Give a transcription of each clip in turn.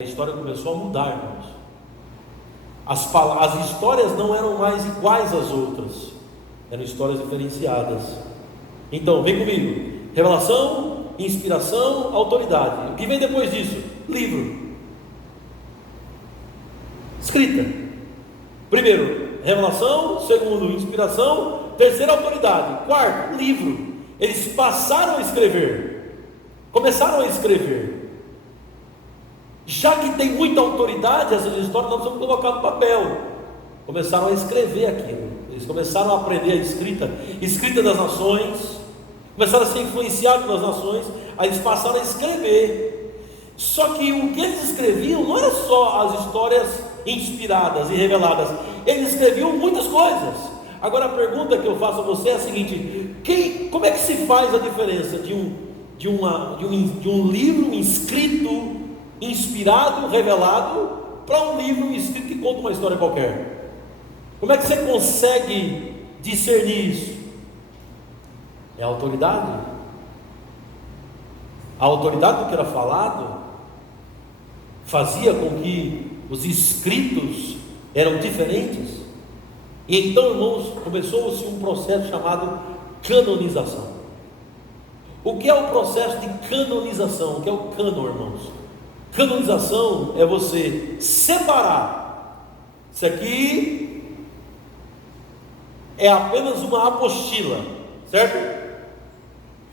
A história começou a mudar, irmãos. As histórias não eram mais iguais às outras, eram histórias diferenciadas. Então, vem comigo: revelação, inspiração, autoridade. O que vem depois disso? Livro, escrita. Primeiro, revelação. Segundo, inspiração. Terceiro, autoridade. Quarto, livro. Eles passaram a escrever, começaram a escrever. Já que tem muita autoridade essas histórias, nós vamos colocar no papel. Começaram a escrever aquilo. Eles começaram a aprender a escrita das nações, começaram a ser influenciados pelas nações. Aí eles passaram a escrever. Só que o que eles escreviam não era só as histórias inspiradas e reveladas, eles escreviam muitas coisas. Agora a pergunta que eu faço a você é a seguinte: como é que se faz a diferença de um livro escrito, inspirado, revelado, para um livro escrito que conta uma história qualquer? Como é que você consegue discernir isso? É a autoridade. A autoridade do que era falado fazia com que os escritos eram diferentes. E então, irmãos, começou-se um processo chamado canonização. O que é o processo de canonização? O que é o cânon, irmãos? Canonização é você separar. Isso aqui é apenas uma apostila, certo?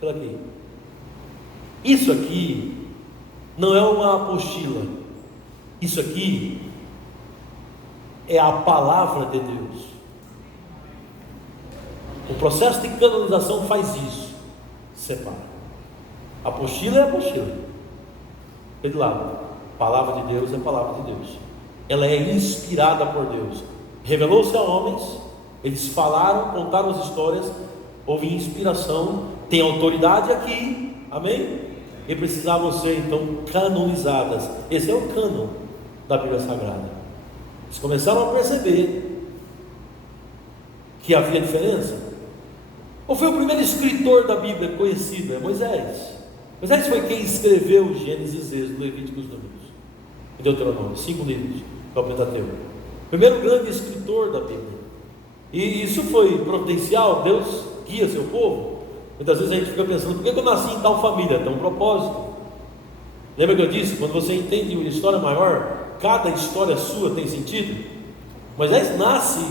Olha aqui. Isso aqui não é uma apostila. Isso aqui é a palavra de Deus. O processo de canonização faz isso. Separa. Apostila é apostila. De lado, palavra de Deus é palavra de Deus. Ela é inspirada por Deus. Revelou-se a homens, eles falaram, contaram as histórias, houve inspiração, tem autoridade aqui, amém? E precisavam ser então canonizadas. Esse é o cânon da Bíblia Sagrada. Eles começaram a perceber que havia diferença. Qual foi o primeiro escritor da Bíblia conhecido? É Moisés. Moisés foi quem escreveu Gênesis, Êxodo, Levítico e os Números, e Deuteronômio, 5 livros do Pentateuco. Primeiro grande escritor da Bíblia. E isso foi providencial. Deus guia seu povo. Muitas vezes a gente fica pensando: por que eu nasci em tal família? Tem um propósito. Lembra que eu disse? Quando você entende uma história maior, cada história sua tem sentido. Moisés nasce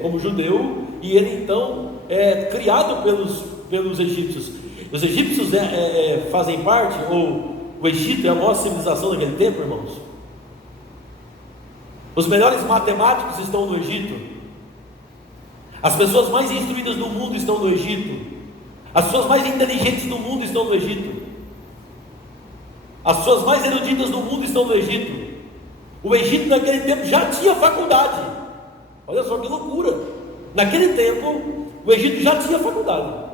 como judeu, e ele então é criado pelos egípcios. Os egípcios fazem parte, ou o Egito é a maior civilização daquele tempo, irmãos. Os melhores matemáticos estão no Egito. As pessoas mais instruídas do mundo estão no Egito. As pessoas mais inteligentes do mundo estão no Egito. As pessoas mais eruditas do mundo estão no Egito. O Egito naquele tempo já tinha faculdade. Olha só que loucura. Naquele tempo o Egito já tinha faculdade.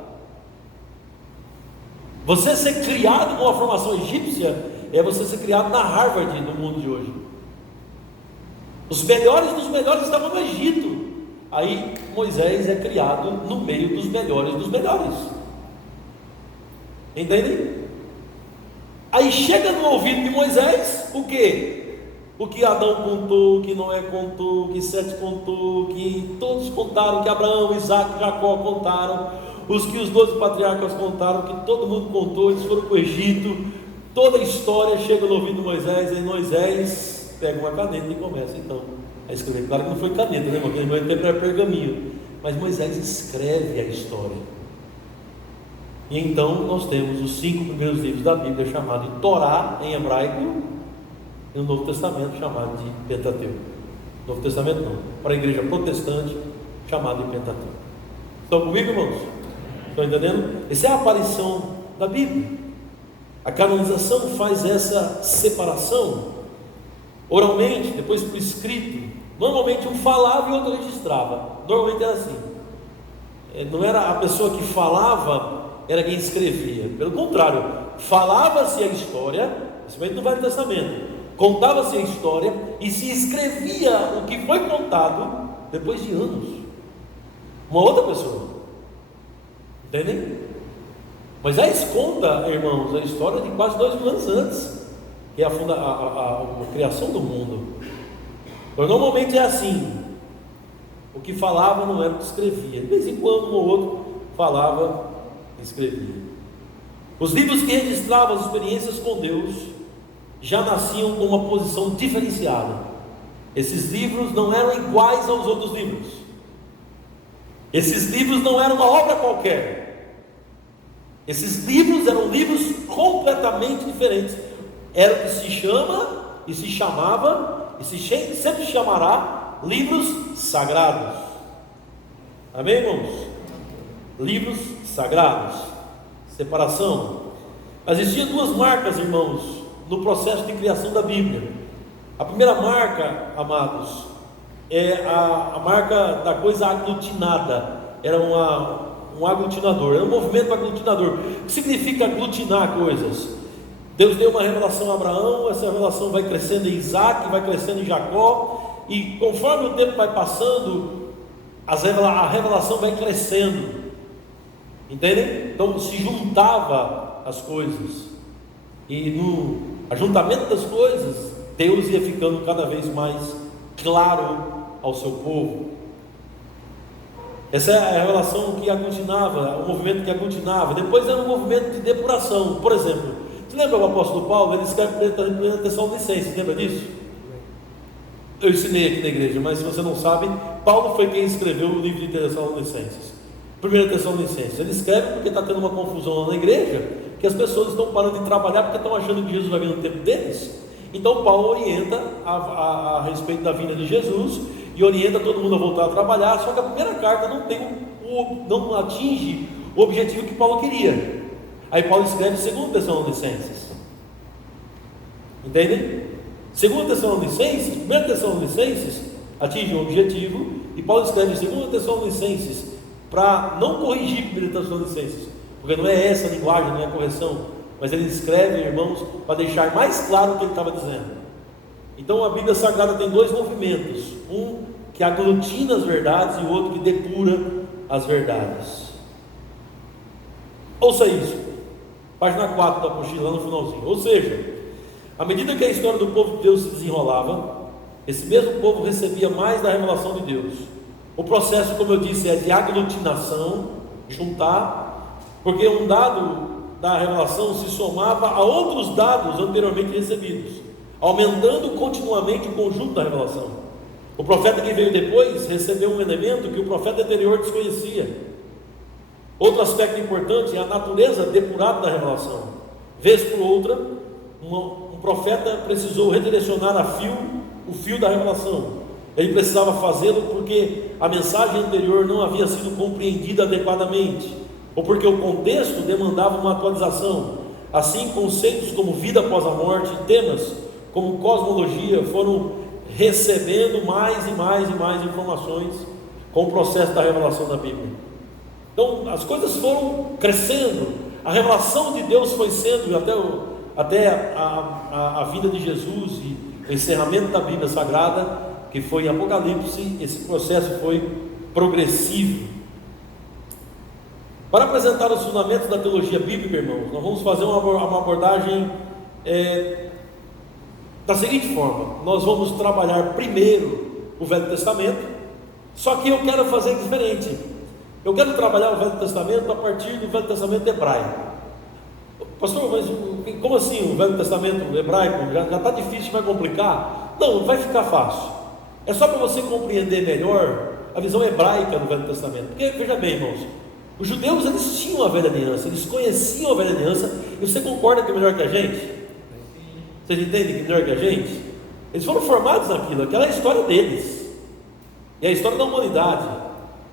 Você ser criado com a formação egípcia é você ser criado na Harvard no mundo de hoje. Os melhores dos melhores estavam no Egito. Aí Moisés é criado no meio dos melhores dos melhores. Entendem? Aí chega no ouvido de Moisés o quê? O que Adão contou, o que Noé contou, o que Sete contou, o que todos contaram, o que Abraão, Isaac, Jacó contaram, os que os 12 patriarcas contaram, que todo mundo contou. Eles foram para o Egito. Toda a história chega no ouvido de Moisés. Aí Moisés pega uma caneta e começa então a escrever. Claro que não foi caneta, né? Porque no tempo era pergaminho, mas Moisés escreve a história. E então nós temos os 5 primeiros livros da Bíblia, chamado de Torá em hebraico, e no Novo Testamento chamado de Pentateuco. Novo Testamento não, para a igreja protestante, chamado de Pentateuco. Estão comigo, irmãos? Estão entendendo? Essa é a aparição da Bíblia. A canonização faz essa separação oralmente, depois por escrito. Normalmente um falava e outro registrava. Normalmente era assim. Não era a pessoa que falava, era quem escrevia. Pelo contrário, falava-se a história, principalmente no Velho Testamento, contava-se a história e se escrevia o que foi contado depois de anos. Uma outra pessoa. Entendem? Moisés conta, irmãos, a história de quase 2000 anos antes. que é a criação do mundo. Então, normalmente é assim: o que falava não era o que escrevia. De vez em quando um ou outro falava e escrevia. Os livros que registravam as experiências com Deus já nasciam com uma posição diferenciada. Esses livros não eram iguais aos outros livros. Esses livros não eram uma obra qualquer. Esses livros eram livros completamente diferentes. Era o que se chama e se chamava e sempre chamará livros sagrados. Amém, irmãos? Livros sagrados. Separação. Existiam duas marcas, irmãos, no processo de criação da Bíblia. A primeira marca, amados, é a marca da coisa aglutinada. Era um aglutinador, era um movimento aglutinador. O que significa aglutinar coisas? Deus deu uma revelação a Abraão, essa revelação vai crescendo em Isaac, vai crescendo em Jacó, e conforme o tempo vai passando, a revelação vai crescendo. Entendem? Então se juntava as coisas, e no ajuntamento das coisas, Deus ia ficando cada vez mais claro ao seu povo. Essa é a revelação que aglutinava, o movimento que aglutinava. Depois era um movimento de depuração. Por exemplo, você lembra o apóstolo Paulo? Ele escreve em 1 Tessalonicenses, lembra disso? Eu ensinei aqui na igreja, mas se você não sabe, Paulo foi quem escreveu o livro de Tessalonicenses. 1 Tessalonicenses. Ele escreve porque está tendo uma confusão lá na igreja, que as pessoas estão parando de trabalhar porque estão achando que Jesus vai vir no tempo deles. Então Paulo orienta a respeito da vinda de Jesus e orienta todo mundo a voltar a trabalhar. Só que a primeira carta não atinge o objetivo que Paulo queria. Aí Paulo escreve 2 Tessalonicenses. Entendem? 2 Tessalonicenses, 1 Tessalonicenses atinge o objetivo, e Paulo escreve 2 Tessalonicenses para não corrigir 1 Tessalonicenses, porque não é essa a linguagem, não é a correção, mas ele escreve, irmãos, para deixar mais claro o que ele estava dizendo. Então a Bíblia Sagrada tem dois movimentos: um que aglutina as verdades e o outro que depura as verdades. Ouça isso, página 4 da apostila, lá no finalzinho. Ou seja, à medida que a história do povo de Deus se desenrolava, esse mesmo povo recebia mais da revelação de Deus. O processo, como eu disse, é de aglutinação, juntar, porque um dado da revelação se somava a outros dados anteriormente recebidos, aumentando continuamente o conjunto da revelação. O profeta que veio depois recebeu um elemento que o profeta anterior desconhecia. Outro aspecto importante é a natureza depurada da revelação. Vez por outra, um profeta precisou redirecionar o fio da revelação. Ele precisava fazê-lo porque a mensagem anterior não havia sido compreendida adequadamente, ou porque o contexto demandava uma atualização. Assim, conceitos como vida após a morte, temas como cosmologia foram recebendo mais e mais e mais informações com o processo da revelação da Bíblia. Então as coisas foram crescendo, a revelação de Deus foi sendo, até a vinda de Jesus e o encerramento da Bíblia Sagrada, que foi em Apocalipse. Esse processo foi progressivo. Para apresentar os fundamentos da teologia bíblica, irmãos, nós vamos fazer uma abordagem da seguinte forma: nós vamos trabalhar primeiro o Velho Testamento, só que eu quero fazer diferente. Eu quero trabalhar o Velho Testamento a partir do Velho Testamento hebraico. Pastor, mas como assim o Velho Testamento hebraico? Já está difícil, vai complicar? Não, vai ficar fácil. É só para você compreender melhor a visão hebraica do Velho Testamento. Porque, veja bem, irmãos, os judeus, eles tinham a velha aliança, eles conheciam a velha aliança. E você concorda que é melhor que a gente? Vocês entendem que é melhor que a gente? Eles foram formados naquilo, aquela é a história deles, e a história da humanidade.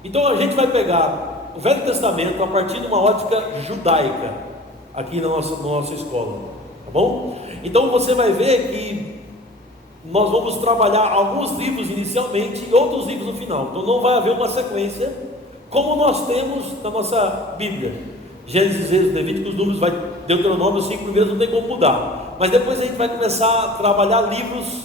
Então a gente vai pegar o Velho Testamento a partir de uma ótica judaica, aqui na nossa escola, tá bom? Então você vai ver que nós vamos trabalhar alguns livros inicialmente e outros livros no final. Então não vai haver uma sequência como nós temos na nossa Bíblia: Gênesis, Êxodo, Levíticos, Números, Deuteronômio, os 5 primeiros não tem como mudar. Mas depois a gente vai começar a trabalhar livros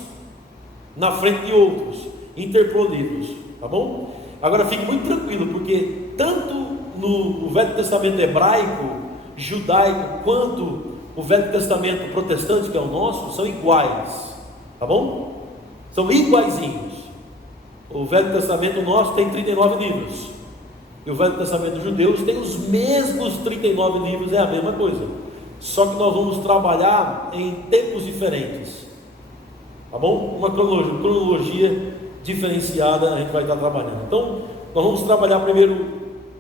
na frente de outros, interpor livros, tá bom? Agora fique muito tranquilo, porque tanto no Velho Testamento hebraico, judaico, quanto o Velho Testamento protestante, que é o nosso, são iguais, tá bom? São iguaizinhos. O Velho Testamento nosso tem 39 livros, e o Velho Testamento judeu tem os mesmos 39 livros, é a mesma coisa, só que nós vamos trabalhar em tempos diferentes, tá bom? Uma cronologia diferenciada a gente vai estar trabalhando. Então, nós vamos trabalhar primeiro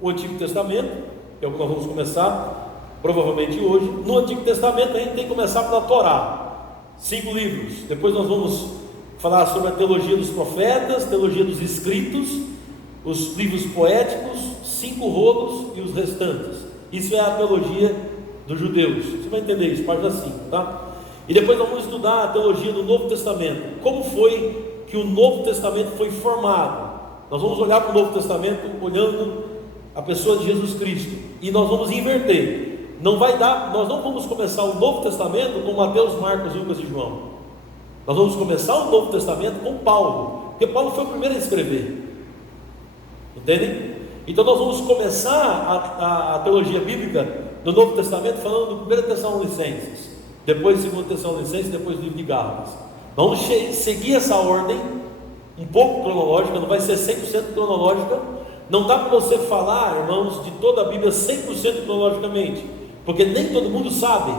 o Antigo Testamento, que é o que nós vamos começar, provavelmente hoje. No Antigo Testamento a gente tem que começar pela Torá, 5 livros. Depois nós vamos falar sobre a teologia dos profetas, teologia dos escritos, os livros poéticos, 5 rolos e os restantes. Isso é a teologia dos judeus. Você vai entender isso, página 5, tá? E depois nós vamos estudar a teologia do Novo Testamento. Como foi que o Novo Testamento foi formado? Nós vamos olhar para o Novo Testamento olhando a pessoa de Jesus Cristo, e nós vamos inverter. Não vai dar, nós não vamos começar o Novo Testamento com Mateus, Marcos, Lucas e João. Nós vamos começar o Novo Testamento com Paulo, porque Paulo foi o primeiro a escrever. Entendem? Então nós vamos começar a teologia bíblica do Novo Testamento falando do 1 Tessalonicenses, depois 2 Tessalonicenses, depois do livro de Gálatas. Vamos seguir essa ordem um pouco cronológica, não vai ser 100% cronológica. Não dá para você falar, irmãos, de toda a Bíblia 100% cronologicamente, porque nem todo mundo sabe.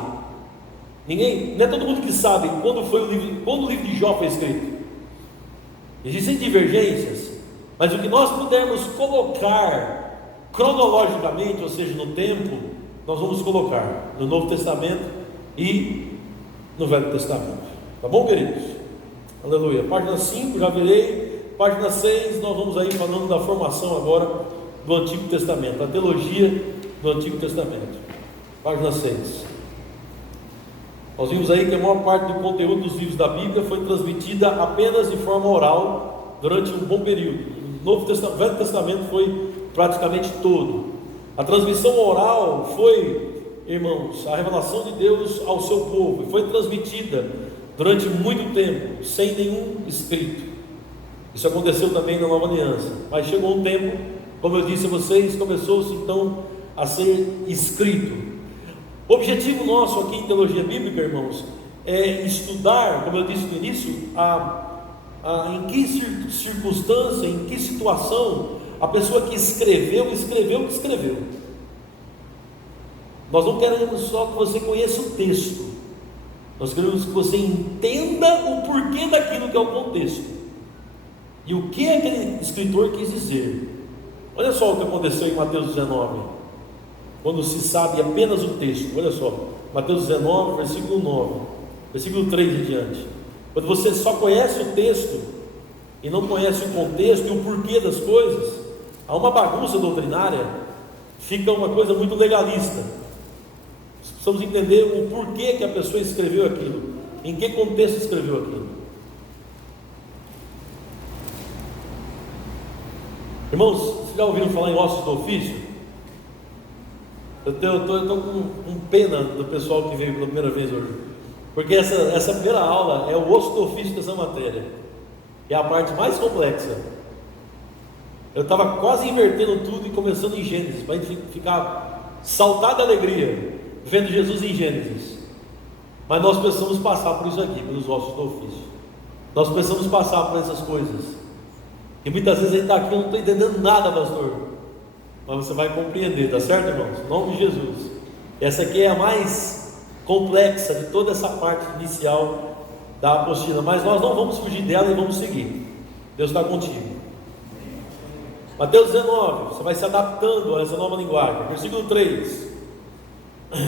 Não é todo mundo que sabe quando o livro de Jó foi escrito. Existem divergências, mas o que nós pudermos colocar cronologicamente, ou seja, no tempo, nós vamos colocar no Novo Testamento e no Velho Testamento. Tá bom, queridos? Aleluia. Página 5, já virei. Página 6, nós vamos aí falando da formação agora do Antigo Testamento, a teologia do Antigo Testamento. Página 6. Nós vimos aí que a maior parte do conteúdo dos livros da Bíblia foi transmitida apenas de forma oral durante um bom período. O Velho Testamento foi praticamente todo. A transmissão oral foi, irmãos, a revelação de Deus ao seu povo, e foi transmitida durante muito tempo, sem nenhum escrito. Isso aconteceu também na Nova Aliança, mas chegou um tempo, como eu disse a vocês, começou-se então a ser escrito. O objetivo nosso aqui em teologia bíblica, irmãos, é estudar, como eu disse no início, em que circunstância, em que situação a pessoa que escreveu o que escreveu. Nós não queremos só que você conheça o texto, nós queremos que você entenda o porquê daquilo que é o contexto e o que aquele escritor quis dizer. Olha só o que aconteceu em Mateus 19, quando se sabe apenas o texto. Olha só, Mateus 19, versículo 9, versículo 3 em diante. Quando você só conhece o texto e não conhece o contexto e o porquê das coisas, há uma bagunça doutrinária, fica uma coisa muito legalista. Precisamos entender o porquê que a pessoa escreveu aquilo, em que contexto escreveu aquilo. Irmãos, vocês já ouviram falar em ossos do ofício? Eu estou com pena do pessoal que veio pela primeira vez hoje, porque essa primeira aula é o osso do ofício dessa matéria, é a parte mais complexa. Eu estava quase invertendo tudo e começando em Gênesis, para a gente ficar saltar de alegria vendo Jesus em Gênesis. Mas nós precisamos passar por isso aqui, pelos ossos do ofício. Nós precisamos passar por essas coisas. E muitas vezes a gente está aqui, eu não estou entendendo nada, pastor. Mas você vai compreender, tá certo, irmãos? Em nome de Jesus. Essa aqui é a mais complexa de toda essa parte inicial da apostila, mas nós não vamos fugir dela e vamos seguir. Deus está contigo. Mateus 19, você vai se adaptando a essa nova linguagem. Versículo 3.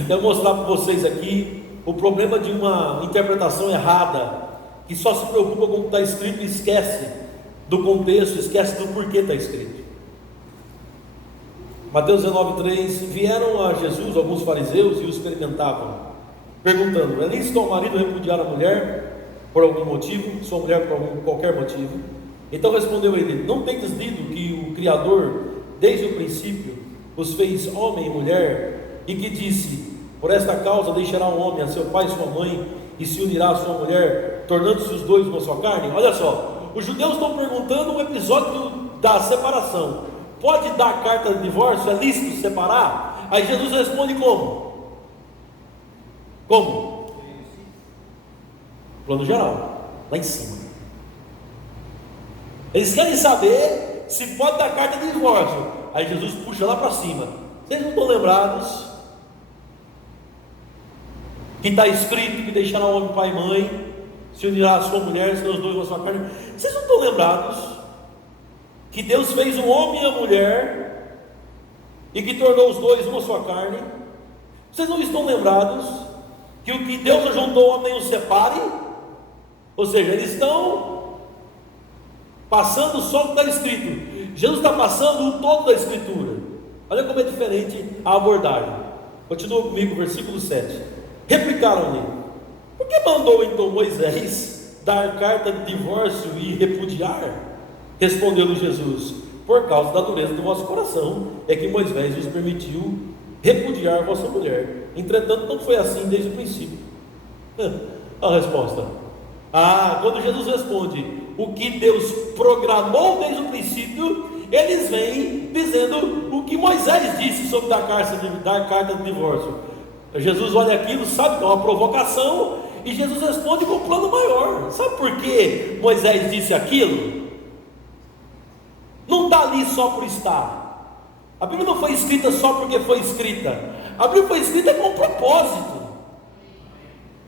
Quero mostrar para vocês aqui o problema de uma interpretação errada, que só se preocupa com o que está escrito e esquece do contexto, esquece do porquê está escrito. Mateus 19:3. Vieram a Jesus alguns fariseus e o experimentavam, perguntando: é lícito ao marido repudiar a mulher por algum motivo, sua mulher por qualquer motivo? Então respondeu ele: não tendes lido que o Criador desde o princípio os fez homem e mulher, e que disse: por esta causa deixará o homem a seu pai e sua mãe, e se unirá a sua mulher, tornando-se os dois uma só carne? Olha só, os judeus estão perguntando um episódio da separação. Pode dar carta de divórcio? É lícito separar? Aí Jesus responde como? Como? Plano geral, lá em cima. Eles querem saber se pode dar carta de divórcio. Aí Jesus puxa lá para cima. Vocês não estão lembrados que está escrito que deixará o homem pai e mãe, se unirá a sua mulher, serão os dois na sua carne? Vocês não estão lembrados que Deus fez o homem e a mulher e que tornou os dois uma só carne? Vocês não estão lembrados que o que Deus ajuntou, o homem não separe? Ou seja, eles estão passando só o que está escrito. Jesus está passando o todo da Escritura. Olha como é diferente a abordagem. Continua comigo, versículo 7. Replicaram-lhe: por que mandou então Moisés dar carta de divórcio e repudiar? Respondeu-lhe Jesus: por causa da dureza do vosso coração é que Moisés vos permitiu repudiar vossa mulher. Entretanto, não foi assim desde o princípio. A resposta: quando Jesus responde o que Deus programou desde o princípio, eles vêm dizendo o que Moisés disse sobre dar carta de divórcio. Jesus olha aquilo, sabe que é uma provocação, e Jesus responde com um plano maior. Sabe por que Moisés disse aquilo? Não está ali só por estar. A Bíblia não foi escrita só porque foi escrita. A Bíblia foi escrita com um propósito.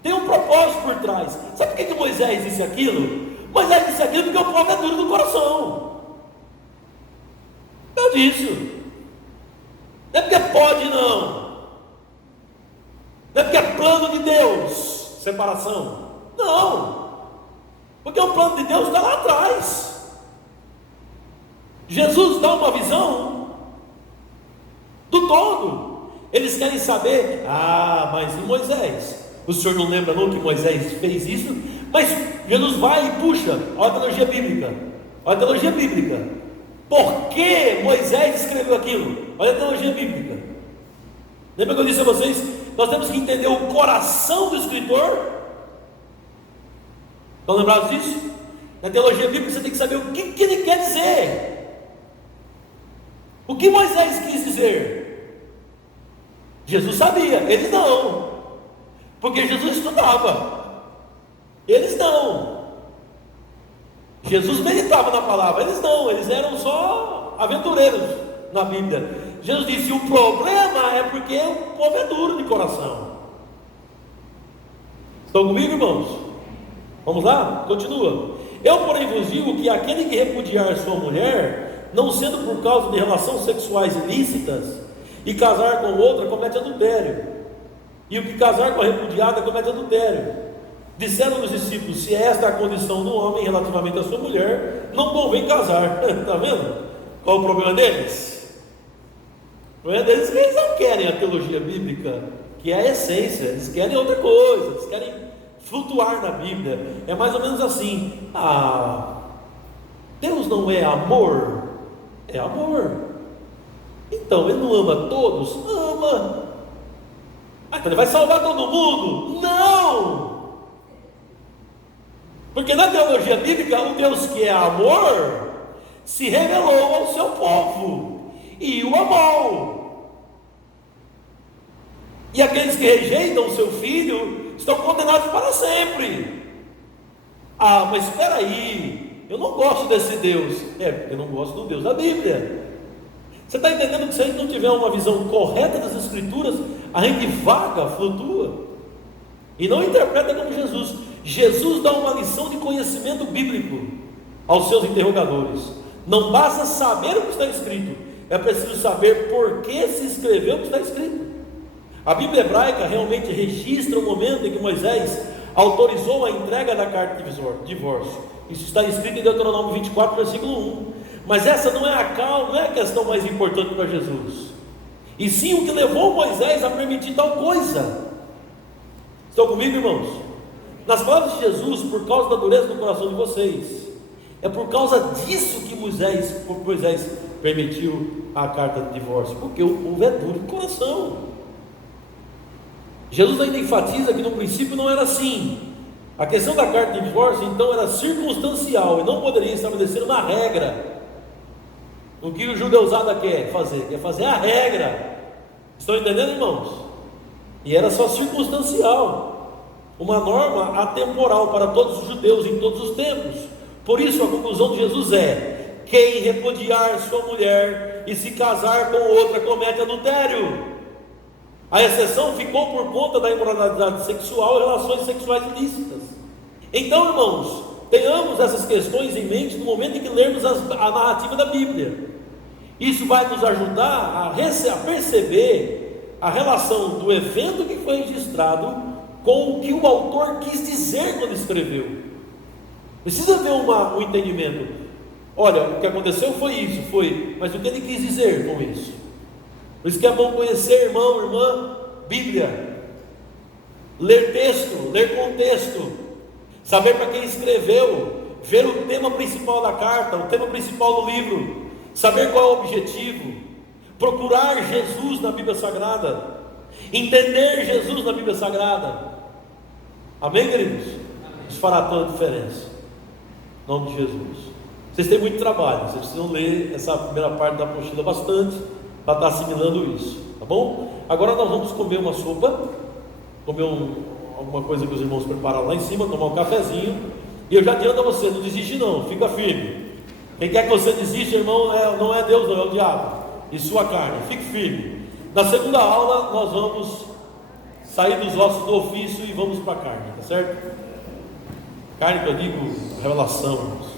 Tem um propósito por trás. Sabe por que Moisés disse aquilo? Moisés disse aquilo porque o povo é duro do coração. É disso. Não é porque pode, não. Não é porque é plano de Deus, separação. Não. Porque o plano de Deus está lá atrás. Jesus dá uma visão do todo. Eles querem saber: mas e Moisés? O senhor não lembra não que Moisés fez isso? Mas Jesus vai e puxa. Olha a teologia bíblica. Olha a teologia bíblica. Por que Moisés escreveu aquilo? Olha a teologia bíblica. Lembra que eu disse a vocês? Nós temos que entender o coração do escritor. Estão lembrados disso? Na teologia bíblica você tem que saber o que ele quer dizer. O que Moisés quis dizer? Jesus sabia, eles não. Porque Jesus estudava. Eles não. Jesus meditava na palavra. Eles não, eles eram só aventureiros na Bíblia. Jesus disse: o problema é porque o povo é duro de coração. Estão comigo, irmãos? Vamos lá? Continua. Eu, porém, vos digo que aquele que repudiar sua mulher, não sendo por causa de relações sexuais ilícitas, e casar com outra, comete adultério. E o que casar com a repudiada comete adultério. Disseram os discípulos: se esta é a condição do homem relativamente à sua mulher, não convém casar. Está vendo? Qual o problema deles? O problema deles é que eles não querem a teologia bíblica, que é a essência. Eles querem outra coisa. Eles querem flutuar na Bíblia. É mais ou menos assim: Deus não é amor? É amor. Então, Ele não ama todos? Ama. Então Ele vai salvar todo mundo? Não! Porque na teologia bíblica, o Deus que é amor se revelou ao seu povo e o amou. E aqueles que rejeitam o seu filho estão condenados para sempre. Mas espera aí, eu não gosto desse Deus. Porque eu não gosto do Deus da Bíblia. Você está entendendo que se a gente não tiver uma visão correta das Escrituras, a gente vaga, flutua e não interpreta como Jesus. Jesus dá uma lição de conhecimento bíblico aos seus interrogadores. Não basta saber o que está escrito, é preciso saber por que se escreveu o que está escrito. A Bíblia hebraica realmente registra o momento em que Moisés autorizou a entrega da carta de divórcio. Isso está escrito em Deuteronômio 24, versículo 1. Mas essa não é a questão mais importante para Jesus, e sim o que levou Moisés a permitir tal coisa. Estão comigo, irmãos? Nas palavras de Jesus: por causa da dureza do coração de vocês, é por causa disso que Moisés permitiu a carta de divórcio, porque o povo é duro de coração. Jesus ainda enfatiza que no princípio não era assim. A questão da carta de divórcio então era circunstancial e não poderia estabelecer uma regra. O que o judeusada quer fazer? Quer fazer a regra. Estão entendendo, irmãos? E era só circunstancial, uma norma atemporal para todos os judeus em todos os tempos. Por isso a conclusão de Jesus é: quem repudiar sua mulher e se casar com outra comete adultério. A exceção ficou por conta da imoralidade sexual e relações sexuais ilícitas. Então, irmãos, tenhamos essas questões em mente no momento em que lermos a narrativa da Bíblia. Isso vai nos ajudar a perceber a relação do evento que foi registrado com o que o autor quis dizer quando escreveu. Precisa haver um entendimento. Olha, o que aconteceu foi isso, mas o que ele quis dizer com isso? Por isso que é bom conhecer, irmão, irmã, Bíblia, ler texto, ler contexto, saber para quem escreveu, ver o tema principal da carta, o tema principal do livro, saber qual é o objetivo, procurar Jesus na Bíblia Sagrada, entender Jesus na Bíblia Sagrada. Amém, queridos? Isso fará toda a diferença. Em nome de Jesus. Vocês têm muito trabalho, vocês precisam ler essa primeira parte da apostila bastante, para estar assimilando isso, tá bom? Agora nós vamos comer uma sopa, comer alguma coisa que os irmãos prepararam lá em cima, tomar um cafezinho, e eu já adianto a você, não desiste não, fica firme. Quem quer que você desista, irmão, não é Deus não, é o diabo e sua carne, fique firme. Na segunda aula nós vamos sair dos ossos do ofício e vamos para a carne, tá certo? Carne que eu digo, revelação, irmãos.